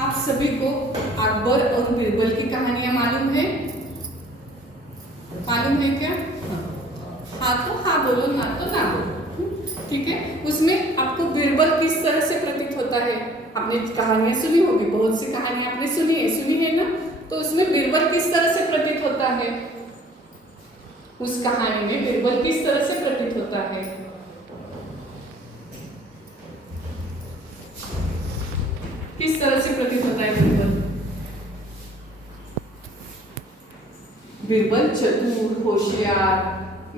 आप सभी को अकबर और बीरबल की कहानियां मालूम है? मालूम है क्या? हाँ तो हाँ बोलो, ना तो ना बोलो। ठीक है। उसमें आपको बीरबल किस तरह से प्रतीत होता है? आपने कहानियां सुनी होगी, बहुत सी कहानियां आपने सुनी है ना? तो उसमें बीरबल किस तरह से प्रतीत होता है? उस कहानी में बीरबल किस तरह से प्रतीत होता है? किस तरह से प्रतीत होता है बीरबल? बीरबल चतुर, होशियार,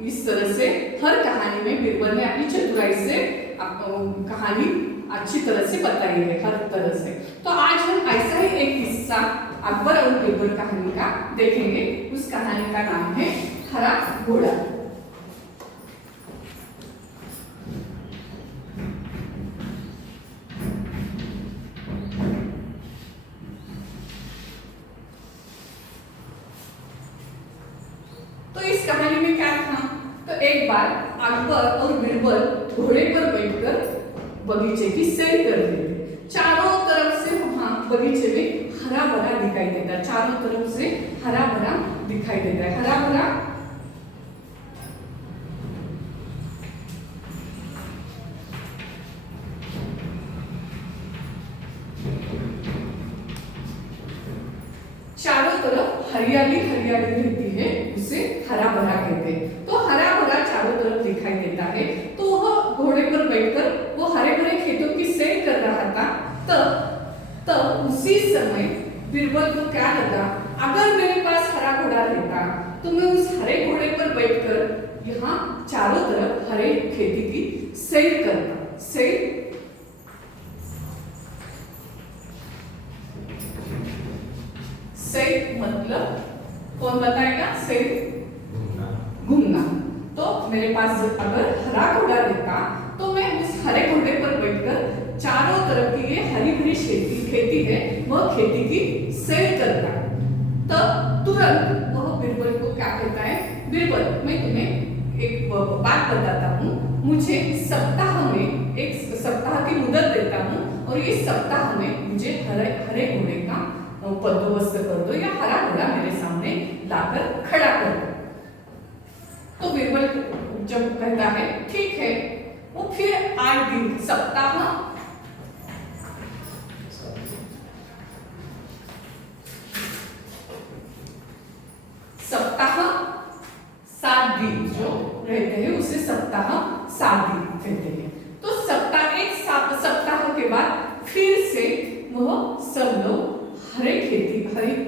इस तरह से हर कहानी में बीरबल ने अपनी चतुराई से कहानी अच्छी तरह से बताई है, हर तरह से। तो आज हम ऐसा ही एक किस्सा अकबर और बीरबल कहानी का देखेंगे। उस कहानी का नाम है हरा घोड़ा। तो इस कहानी में क्या था? तो एक बार अकबर और बीरबल घोड़े पर बैठकर बगीचे की सैर कर रहे थे। चारों तरफ से वहां बगीचे में हरा भरा दिखाई देता है, चारों तरफ से हरा भरा दिखाई देता है। हरा भरा चारों तरफ हरियाली हरियाली रहती है, उसे हरा भरा कहते हैं। तो हरा भरा चारों तरफ दिखाई देता है। तो वह घोड़े पर बैठकर वो हरे भरे खेतों की सैर कर रहा था। तब उसी समय बीरबल को क्या लगा, अगर मेरे पास हरा घोड़ा रहता तो मैं उस हरे घोड़े पर बैठकर यहाँ चारों तरफ हरे खेती की सैर करता। सैर मतलब कौन बताएगा? सैर घूमना। तो मेरे पास अगर हरा घोड़ा रहता तो मैं उस हरे घोड़े पर बैठकर चारों तरफ की ये हरी भरी खेती है, वह खेती की सैर करता। तब तुरंत वह बीरबल को क्या कहता है, बीरबल मैं तुम्हें एक बात बताता हूँ, मुझे सप्ताह में एक सप्ताह की मुदत देता हूँ और ये सप्ताह में मुझे हरे घोड़े का बंदोबस्त कर दो या हरा घोड़ा मेरे सामने लाकर खड़ा कर दो। तो बीरबल जब कहता है ठीक है, वो फिर 8 दिन सप्ताह 7 दिन जो रहते हैं उसे सप्ताह 7 दिन कहते हैं। तो सप्ताह के बाद फिर से वह सब लोग हरी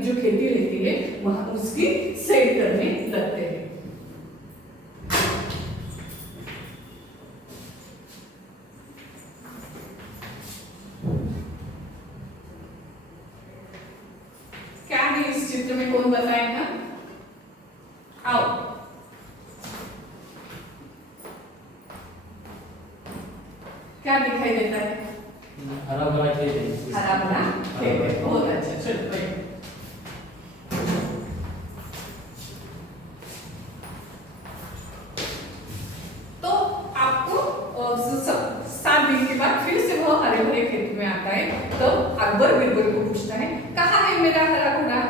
जो खेती रहती है वहां उसकी सैर करने लगते हैं। क्या है इस चित्र में, कौन बताएगा? आओ। क्या दिखाई देता है? हरा भरा खेत है। हरा भरा खेत है, बहुत अच्छा। चलो बैठो। तो आपको 7 दिन के बाद फिर से वो हरे भरे खेत में आता है। तो अकबर बीरबल को पूछता है कहाँ है मेरा हरा घोड़ा?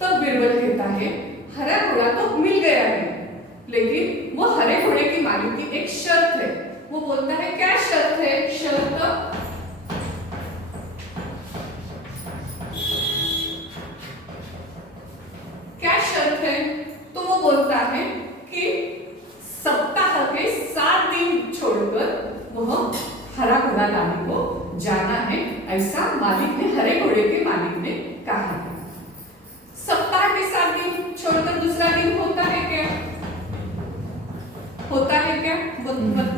तब बीरबल कहता है हरा घोड़ा तो मिल गया है, लेकिन वो हरे घोड़े की मालिक की एक शर्त है। वो बोलता है क्या शर्त है? शर्त क्या शर्त है? तो वो बोलता है कि सप्ताह के 7 दिन छोड़कर वह हरा घोड़ा लाने को जाना है, ऐसा मालिक ने, हरे घोड़े के मालिक ने कहा है। सप्ताह के 7 दिन छोड़कर दूसरा दिन होता है क्या? होता है क्या? मतलब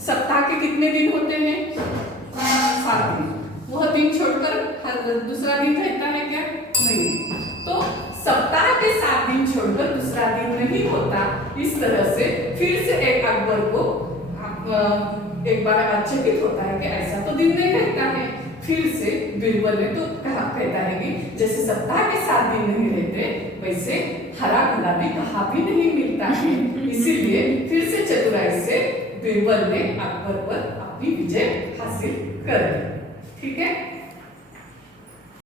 सप्ताह के कितने दिन होते हैं? 7 दिन। वह दिन छोड़कर दूसरा दिन रहता है क्या? नहीं। तो सप्ताह के 7 दिन छोड़कर दूसरा दिन नहीं होता। इस तरह से फिर से एक अकबर को एक बार आश्चर्य होता है कि ऐसा तो दिन नहीं रहता है। फिर से बीरबल ने तो कहता है कि जैसे सप्ताह के 7 दिन नहीं रहते वैसे हरा घोड़ा भी कहाँ भी नहीं मिलता है। इसीलिए फिर से चतुराई से बीरबल ने अकबर पर अपनी विजय हासिल कर दी। ठीक है।